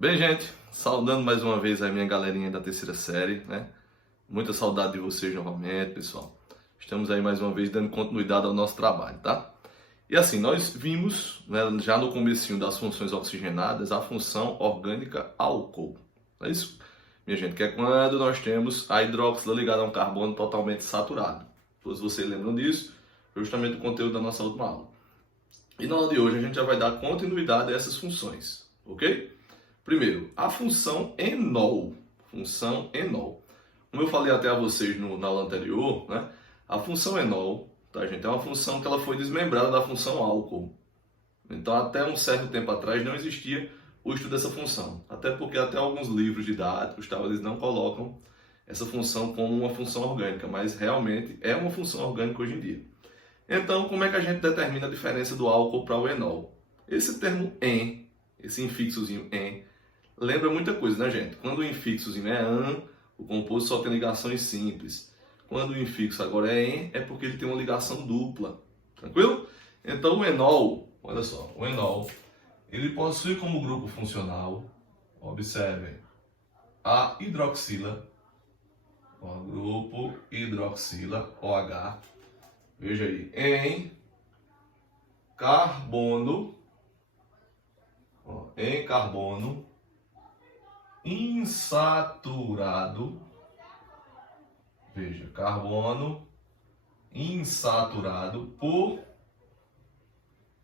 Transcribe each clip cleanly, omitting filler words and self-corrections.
Bem, gente, saudando mais uma vez a minha galerinha da terceira série, né? Muita saudade de vocês novamente, pessoal. Estamos aí mais uma vez dando continuidade ao nosso trabalho, tá? E assim, nós vimos, né, já no comecinho das funções oxigenadas, a função orgânica álcool. Não é isso? Minha gente, que é quando nós temos a hidróxila ligada a um carbono totalmente saturado. Todos vocês lembram disso? Foi justamente o conteúdo da nossa última aula. E na aula de hoje a gente já vai dar continuidade a essas funções, ok? Primeiro, a função enol. Função enol. Como eu falei até a vocês na aula anterior, né? A função enol, tá, gente, é uma função que ela foi desmembrada da função álcool. Então, até um certo tempo atrás não existia o estudo dessa função. Até porque até alguns livros didáticos, tá, eles não colocam essa função como uma função orgânica, mas realmente é uma função orgânica hoje em dia. Então, como é que a gente determina a diferença do álcool para o enol? Esse termo en, esse infixozinho en, lembra muita coisa, né, gente? Quando o infixozinho é an, o composto só tem ligações simples. Quando o infixo agora é en, é porque ele tem uma ligação dupla. Tranquilo? Então, o enol, olha só, o enol, ele possui como grupo funcional, observem, a hidroxila, ó, grupo hidroxila, OH, veja aí, em carbono, ó, em carbono insaturado, veja, carbono insaturado por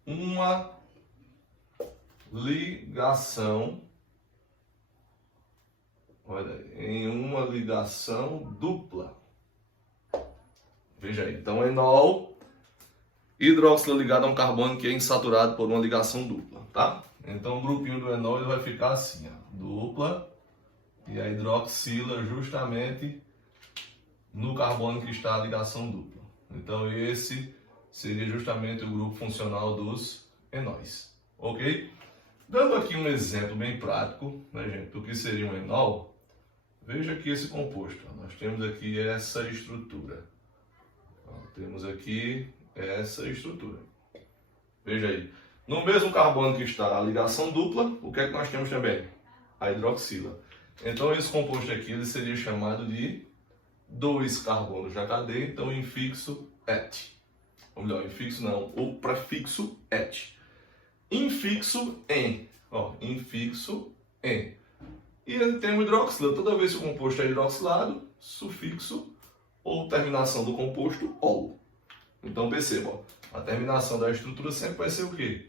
uma ligação, olha aí, em uma ligação dupla. Veja aí, então enol, hidróxila ligada a um carbono que é insaturado por uma ligação dupla, tá? Então o grupinho do enol ele vai ficar assim, ó, dupla, e a hidroxila justamente no carbono que está a ligação dupla. Então esse seria justamente o grupo funcional dos enóis, ok? Dando aqui um exemplo bem prático, né, gente, do que seria um enol, veja aqui esse composto. Nós temos aqui essa estrutura. Temos aqui essa estrutura. Veja aí. No mesmo carbono que está a ligação dupla, o que é que nós temos também? A hidroxila. Então esse composto aqui ele seria chamado de 2 carbonos na cadeia, então infixo et. Ou melhor, infixo não, o prefixo et. Infixo en. Ó, infixo en. E ele tem o hidroxila. Toda vez que o composto é hidroxilado, sufixo ou terminação do composto ol. Então perceba, ó, a terminação da estrutura sempre vai ser o quê?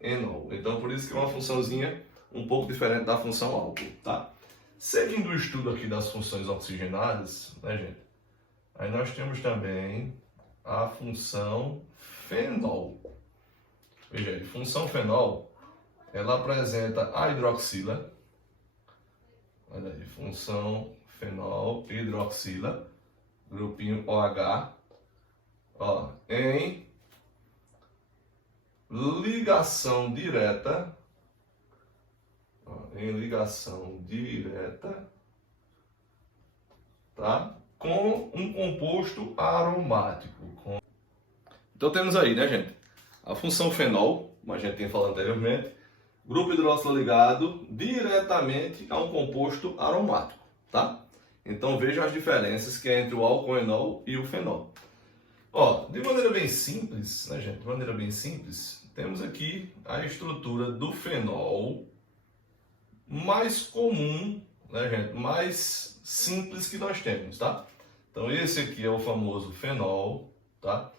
Enol. Então por isso que é uma funçãozinha um pouco diferente da função álcool, tá? Seguindo o estudo aqui das funções oxigenadas, né, gente? Aí nós temos também a função fenol. Veja aí, função fenol, ela apresenta a hidroxila. Olha aí, função fenol, hidroxila, grupinho OH, ó, em ligação direta, tá? Com um composto aromático. Então temos aí, né, gente? A função fenol, como a gente tinha falado anteriormente, grupo hidróxilo ligado diretamente a um composto aromático, tá? Então vejam as diferenças que é entre o álcool enol e o fenol. Ó, de maneira bem simples, né, gente? De maneira bem simples, temos aqui a estrutura do fenol mais comum, né, gente? Mais simples que nós temos, tá? Então esse aqui é o famoso fenol, tá?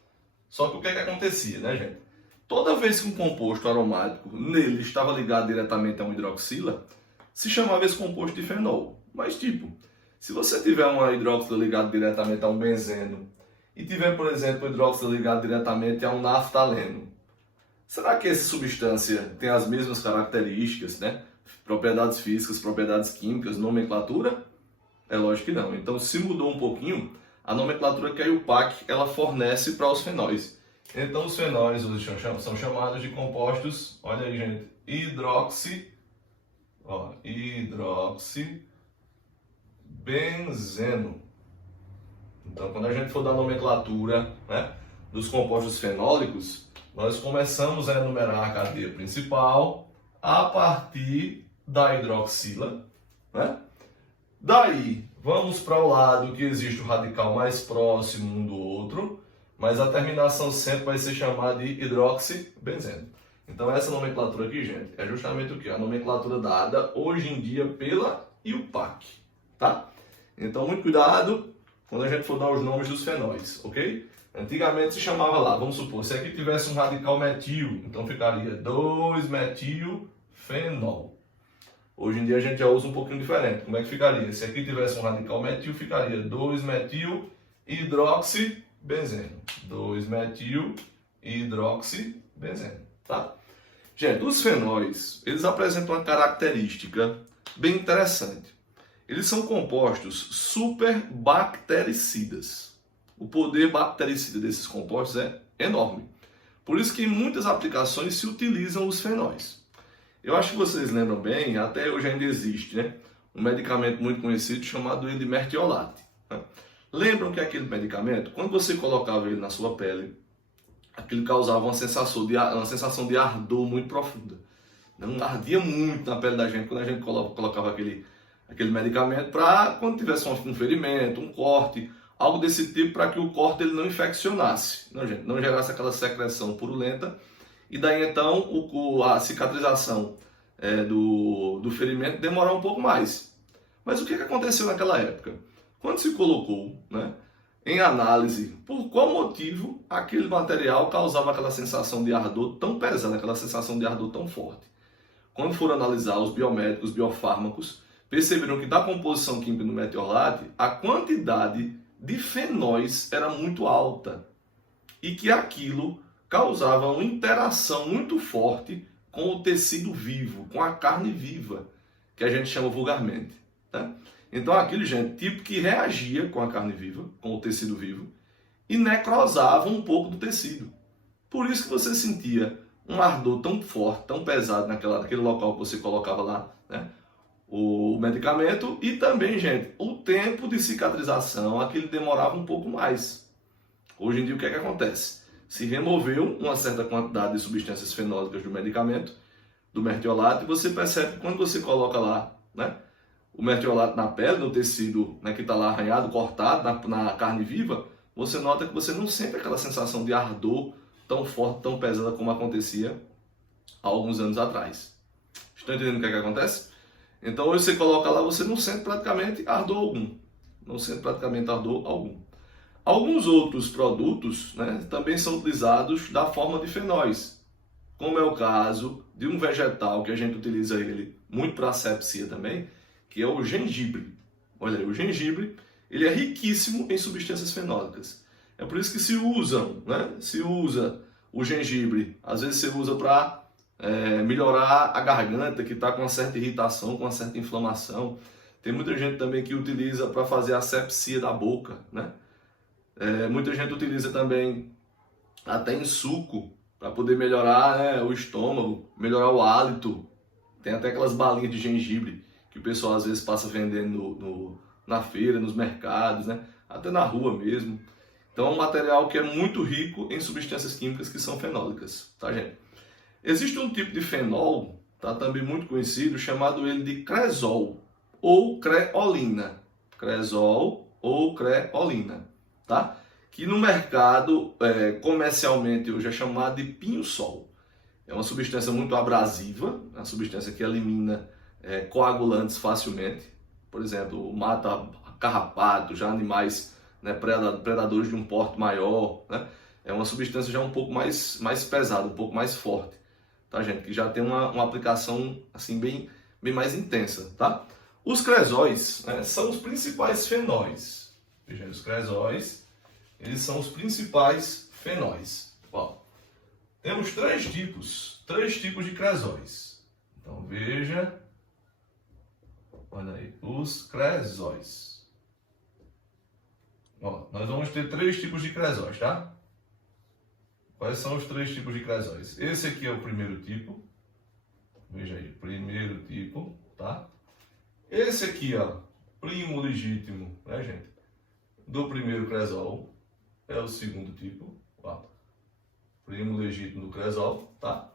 Só que o que é que acontecia, né, gente? Toda vez que um composto aromático nele estava ligado diretamente a uma hidroxila, se chamava esse composto de fenol. Mas tipo, se você tiver uma hidroxila ligada diretamente a um benzeno e tiver, por exemplo, uma hidroxila ligada diretamente a um naftaleno, será que essa substância tem as mesmas características, né? Propriedades físicas, propriedades químicas, nomenclatura? É lógico que não. Então, se mudou um pouquinho, a nomenclatura que a IUPAC ela fornece para os fenóis. Então, os fenóis hoje são chamados de compostos, olha aí, gente, hidroxibenzeno. Então, quando a gente for dar nomenclatura, né, dos compostos fenólicos, nós começamos a enumerar a cadeia principal a partir da hidroxila, né? Daí, vamos para o lado que existe o radical mais próximo um do outro, mas a terminação sempre vai ser chamada de hidroxibenzeno. Então essa nomenclatura aqui, gente, é justamente o que? A nomenclatura dada hoje em dia pela IUPAC, tá? Então muito cuidado quando a gente for dar os nomes dos fenóis, ok? Antigamente se chamava lá, vamos supor, se aqui tivesse um radical metil, então ficaria 2-metilfenol. Hoje em dia a gente já usa um pouquinho diferente. Como é que ficaria? Se aqui tivesse um radical metil, ficaria 2-metil-hidroxibenzeno. 2-metil-hidroxibenzeno, tá? Gente, os fenóis, eles apresentam uma característica bem interessante. Eles são compostos superbactericidas. O poder bactericida desses compostos é enorme. Por isso que em muitas aplicações se utilizam os fenóis. Eu acho que vocês lembram bem, até hoje ainda existe, né? Um medicamento muito conhecido chamado de mertiolate. Né? Lembram que aquele medicamento, quando você colocava ele na sua pele, aquilo causava uma sensação de ardor muito profunda. Não ardia muito na pele da gente quando a gente colocava aquele medicamento para quando tivesse um ferimento, um corte, algo desse tipo para que o corte ele não infeccionasse, não gerasse aquela secreção purulenta e daí então a cicatrização do ferimento demorar um pouco mais. Mas o que aconteceu naquela época? Quando se colocou, né, em análise por qual motivo aquele material causava aquela sensação de ardor tão pesada, aquela sensação de ardor tão forte. Quando foram analisar os biomédicos, os biofármacos, perceberam que da composição química do mertiolate, a quantidade de fenóis era muito alta e que aquilo causava uma interação muito forte com o tecido vivo, com a carne viva, que a gente chama vulgarmente. Tá? Então aquilo, gente, tipo que reagia com a carne viva, com o tecido vivo, e necrosava um pouco do tecido. Por isso que você sentia um ardor tão forte, tão pesado naquele local que você colocava lá, né, o medicamento, e também, gente, o tempo de cicatrização, aquele demorava um pouco mais. Hoje em dia, o que é que acontece? Se removeu uma certa quantidade de substâncias fenólicas do medicamento, do mertiolate, e você percebe que quando você coloca lá, né, o mertiolate na pele, no tecido, né, que está lá arranhado, cortado, na carne viva, você nota que você não sente aquela sensação de ardor tão forte, tão pesada como acontecia há alguns anos atrás. Estão entendendo o que é que acontece? Então hoje você coloca lá, você não sente praticamente ardor algum. Não sente praticamente ardor algum. Alguns outros produtos, né, também são utilizados da forma de fenóis, como é o caso de um vegetal que a gente utiliza ele muito para asepsia também, que é o gengibre. Olha aí, o gengibre, ele é riquíssimo em substâncias fenólicas. É por isso que se usa o gengibre, às vezes você usa para melhorar a garganta que está com uma certa irritação, com uma certa inflamação. Tem muita gente também que utiliza para fazer asepsia da boca, né? Muita gente utiliza também até em suco para poder melhorar, né, o estômago, melhorar o hálito. Tem até aquelas balinhas de gengibre que o pessoal às vezes passa vendendo na feira, nos mercados, né? Até na rua mesmo. Então é um material que é muito rico em substâncias químicas que são fenólicas, tá, gente? Existe um tipo de fenol, tá, também muito conhecido, chamado ele de cresol ou creolina. Cresol ou creolina, tá? Que no mercado comercialmente hoje é chamado de pinho-sol. É uma substância muito abrasiva, uma substância que elimina coagulantes facilmente. Por exemplo, mata carrapatos, já animais, né, predadores de um porte maior, né? É uma substância já um pouco mais pesada, um pouco mais forte, tá, gente? Que já tem uma aplicação assim bem mais intensa, tá? Os cresóis, né, são os principais fenóis. Veja, os cresóis, eles são os principais fenóis. Ó, temos três tipos de cresóis. Então veja, olha aí, os cresóis. Ó, nós vamos ter três tipos de cresóis, tá? Quais são os três tipos de cresóis? Esse aqui é o primeiro tipo. Veja aí, primeiro tipo, tá? Esse aqui, ó, primo legítimo, né, gente? Do primeiro cresol. É o segundo tipo, ó. Primo legítimo do cresol, tá?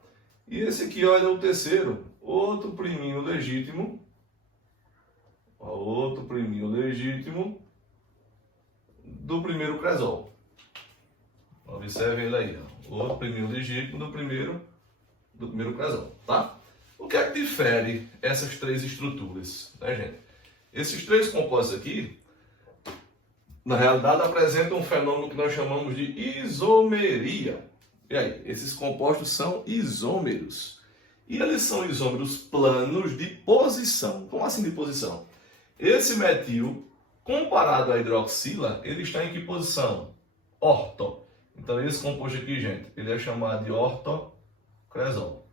E esse aqui, olha, é o terceiro outro priminho legítimo, do primeiro cresol. Observem ele aí, ó. Outro priminho legítimo do primeiro cresol, tá? O que é que difere essas três estruturas, né, gente? Esses três compostos aqui, na realidade, apresentam um fenômeno que nós chamamos de isomeria. E aí, esses compostos são isômeros. E eles são isômeros planos de posição. Como assim de posição? Esse metil, comparado à hidroxila, ele está em que posição? Orto. Então, esse composto aqui, gente, ele é chamado de ortocresol,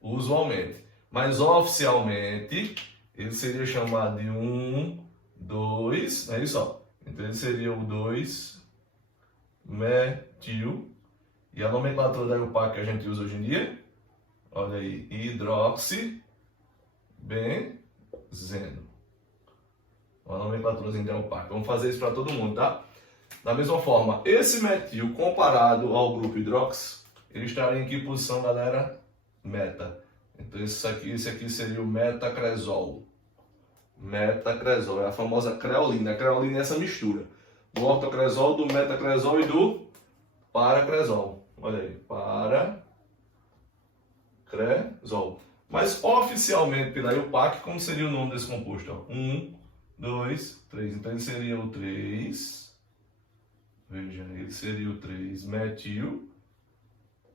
usualmente. Mas, oficialmente, ele seria chamado de 1, 2, não é isso? Ó. Então, ele seria o 2-metil. E a nomenclatura da IUPAC que a gente usa hoje em dia, olha aí, hidroxibenzeno. Uma nomenclaturazinha da IUPAC. Vamos fazer isso para todo mundo, tá? Da mesma forma, esse metil comparado ao grupo hidrox, ele estaria em que posição, galera? Meta. Então esse aqui seria o metacresol. Metacresol, é a famosa creolina. A creolina é essa mistura do ortocresol, do metacresol e do paracresol. Olha aí, paracresol. Mas oficialmente pela IUPAC, como seria o nome desse composto? 1, 2, 3. Então ele seria o 3. Veja, ele seria o 3-metil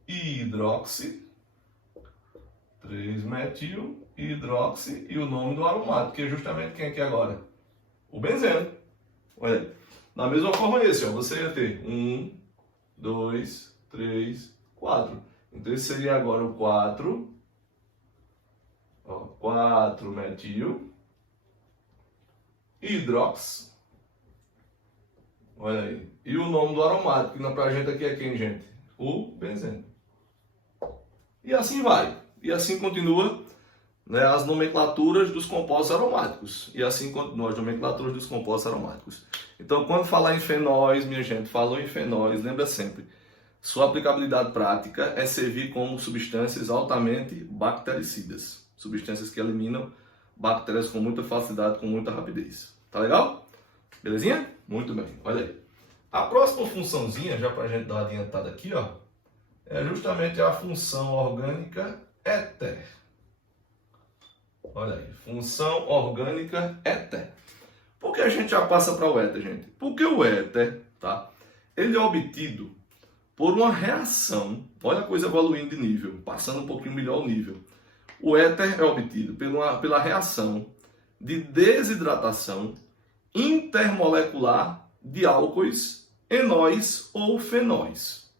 hidroxi. 3-metil hidroxi. E o nome do aromático, que é justamente quem aqui agora? O benzeno. Olha aí. Da mesma forma esse, ó, você ia ter 1, 2, 3, 4. Então esse seria agora o 4. 4-metil hidrox. Olha aí. E o nome do aromático, que pra gente aqui é quem, gente? O benzeno. E assim vai. E assim continua, né, as nomenclaturas dos compostos aromáticos. E assim continua as nomenclaturas dos compostos aromáticos. Então, quando falar em fenóis, minha gente, falou em fenóis, lembra sempre, sua aplicabilidade prática é servir como substâncias altamente bactericidas. Substâncias que eliminam bactérias com muita facilidade, com muita rapidez. Tá legal? Belezinha? Muito bem, olha aí. A próxima funçãozinha, já para a gente dar uma adiantada aqui, ó, é justamente a função orgânica éter. Olha aí, função orgânica éter. Por que a gente já passa para o éter, gente? Porque o éter, tá, ele é obtido por uma reação, olha a coisa evoluindo de nível, passando um pouquinho melhor o nível. O éter é obtido pela reação de desidratação intermolecular de álcoois, enóis ou fenóis.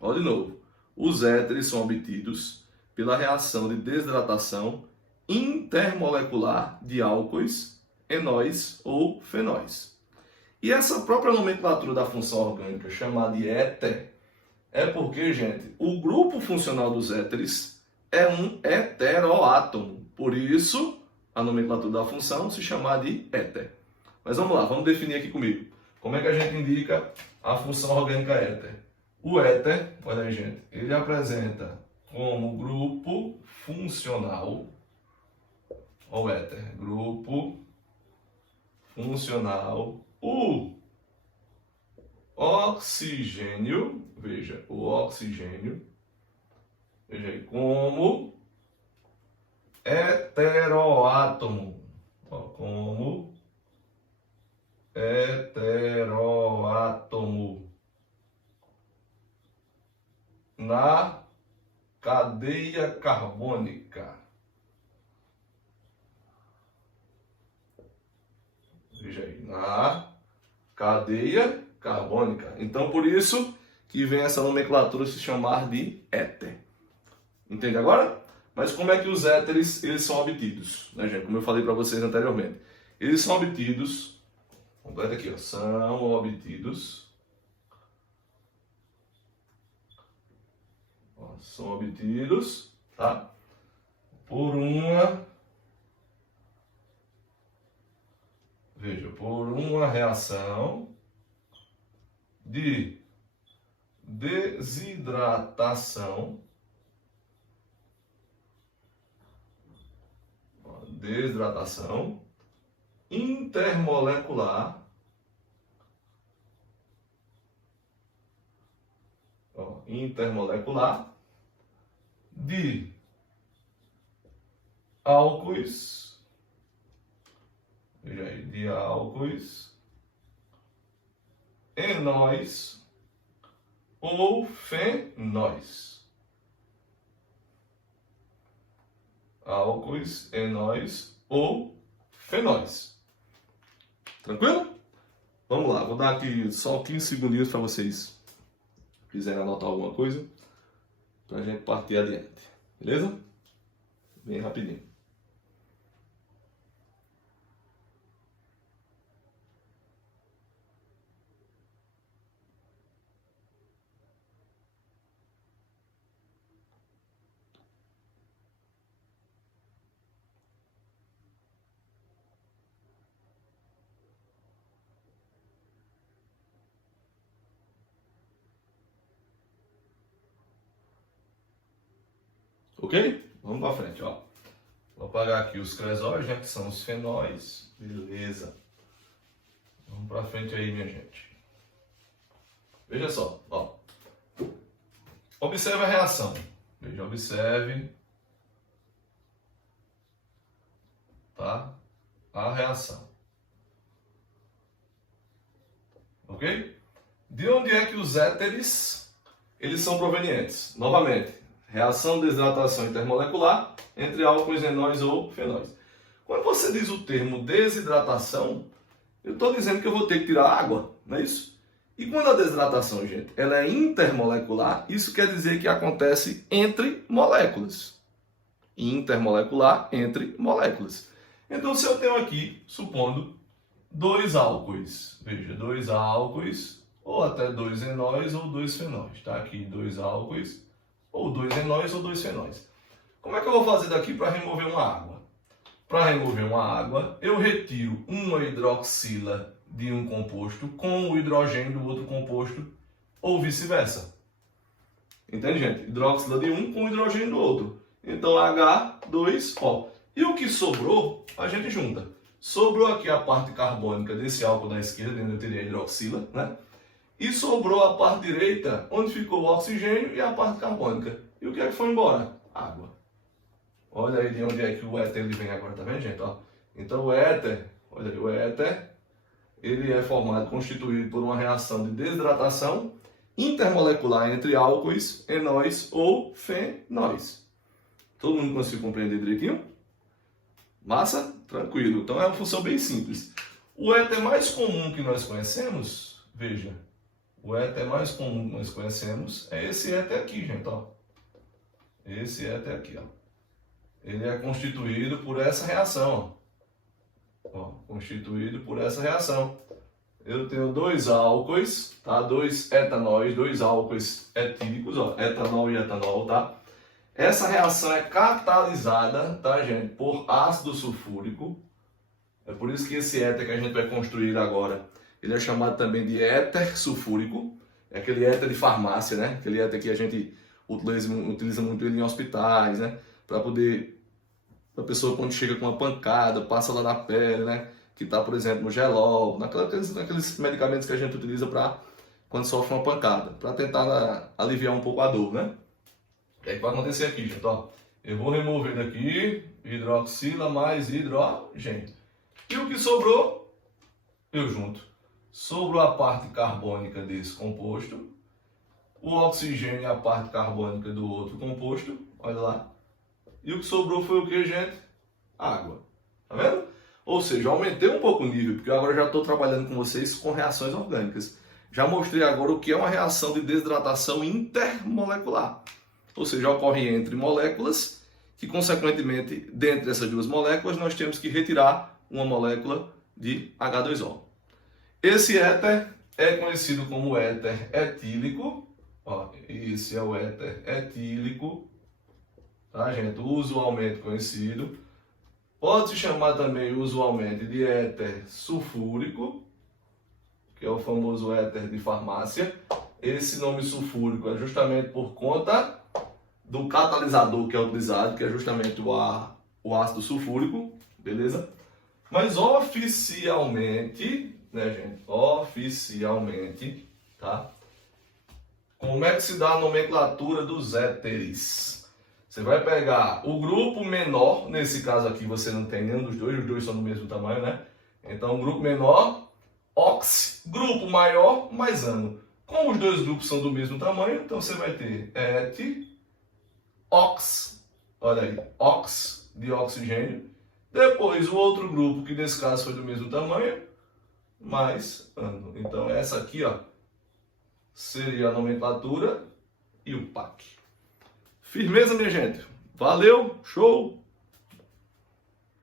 Olha de novo. Os éteres são obtidos pela reação de desidratação intermolecular de álcoois, enóis ou fenóis. E essa própria nomenclatura da função orgânica chamada de éter é porque, gente, o grupo funcional dos éteres é um heteroátomo. Por isso, a nomenclatura da função se chama de éter. Mas vamos lá, vamos definir aqui comigo. Como é que a gente indica a função orgânica éter? O éter, olha aí, gente, ele apresenta como grupo funcional, o éter, grupo funcional, o oxigênio, veja, o oxigênio, veja aí, como heteroátomo, como heteroátomo na cadeia carbônica. Veja aí, na cadeia carbônica. Então, por isso que vem essa nomenclatura se chamar de éter. Entende agora? Mas como é que os éteres eles são obtidos, né, gente? Como eu falei para vocês anteriormente. Eles são obtidos, completa aqui, ó, são obtidos, tá? Por uma, veja, por uma reação de desidratação desidratação intermolecular, intermolecular de álcoois, veja aí, de álcoois, enóis ou fenóis. Álcoois, enóis ou fenóis. Tranquilo? Vamos lá, vou dar aqui só 15 segundinhos para vocês quiserem anotar alguma coisa, para a gente partir adiante. Beleza? Bem rapidinho. Ok? Vamos para frente, ó. Vou apagar aqui os cresóis, né, que são os fenóis. Beleza. Vamos para frente aí, minha gente. Veja só, ó. Observe a reação. Veja, observe, tá? A reação. Ok? De onde é que os éteres, eles são provenientes? Novamente, reação de desidratação intermolecular entre álcoois, enóis ou fenóis. Quando você diz o termo desidratação, eu estou dizendo que eu vou ter que tirar água, não é isso? E quando a desidratação, gente, ela é intermolecular, isso quer dizer que acontece entre moléculas. Intermolecular entre moléculas. Então, se eu tenho aqui, supondo, 2 álcoois, veja, 2 álcoois, ou até 2 enóis ou 2 fenóis. Está aqui 2 álcoois, ou 2 enóis ou 2 fenóis. Como é que eu vou fazer daqui para remover uma água? Para remover uma água, eu retiro uma hidroxila de um composto com o hidrogênio do outro composto, ou vice-versa. Entende, gente? Hidroxila de um com o hidrogênio do outro. Então, H2O. E o que sobrou, a gente junta. Sobrou aqui a parte carbônica desse álcool da esquerda, onde eu teria a hidroxila, né? E sobrou a parte direita, onde ficou o oxigênio e a parte carbônica. E o que é que foi embora? Água. Olha aí de onde é que o éter ele vem agora, tá vendo, gente? Ó. Então o éter, olha aí, o éter, ele é formado, constituído por uma reação de desidratação intermolecular entre álcoois, enóis ou fenóis. Todo mundo conseguiu compreender direitinho? Massa? Tranquilo. Então é uma função bem simples. O éter mais comum que nós conhecemos, veja, o éter mais comum que nós conhecemos é esse éter aqui, gente, ó. Esse éter aqui, ó. Ele é constituído por essa reação, ó. Constituído por essa reação. Eu tenho 2 álcoois, tá? 2 etanóis, 2 álcoois etílicos, ó, etanol e etanol, tá? Essa reação é catalisada, tá, gente, por ácido sulfúrico. É por isso que esse éter que a gente vai construir agora, ele é chamado também de éter sulfúrico. É aquele éter de farmácia, né? Aquele éter que a gente utiliza muito ele em hospitais, né? Para poder, a pessoa quando chega com uma pancada, passa lá na pele, né? Que está, por exemplo, no gelol, naqueles medicamentos que a gente utiliza para quando sofre uma pancada, para tentar aliviar um pouco a dor, né? O que é que vai acontecer aqui, gente? Ó, eu vou remover daqui hidroxila mais hidrogênio. E o que sobrou, eu junto. Sobrou a parte carbônica desse composto, o oxigênio e a parte carbônica do outro composto, olha lá. E o que sobrou foi o que, gente? Água. Tá vendo? Ou seja, aumentei um pouco o nível, porque agora já estou trabalhando com vocês com reações orgânicas. Já mostrei agora o que é uma reação de desidratação intermolecular. Ou seja, ocorre entre moléculas, que consequentemente, dentre essas duas moléculas, nós temos que retirar uma molécula de H2O. Esse éter é conhecido como éter etílico. Ó, esse é o éter etílico, tá, gente? Usualmente conhecido. Pode se chamar também usualmente de éter sulfúrico, que é o famoso éter de farmácia. Esse nome sulfúrico é justamente por conta do catalisador que é utilizado, que é justamente o ácido sulfúrico, beleza? Mas oficialmente, né, gente? Oficialmente, tá? Como é que se dá a nomenclatura dos éteres? Você vai pegar o grupo menor, nesse caso aqui você não tem nenhum dos dois, os dois são do mesmo tamanho, né? Então, grupo menor, ox, grupo maior, mais ano. Como os dois grupos são do mesmo tamanho, então você vai ter ox, olha aí, ox de oxigênio. Depois o outro grupo, que nesse caso foi do mesmo tamanho, mais ano. Então essa aqui, ó, seria a nomenclatura e o PAC. Firmeza, minha gente? Valeu, show!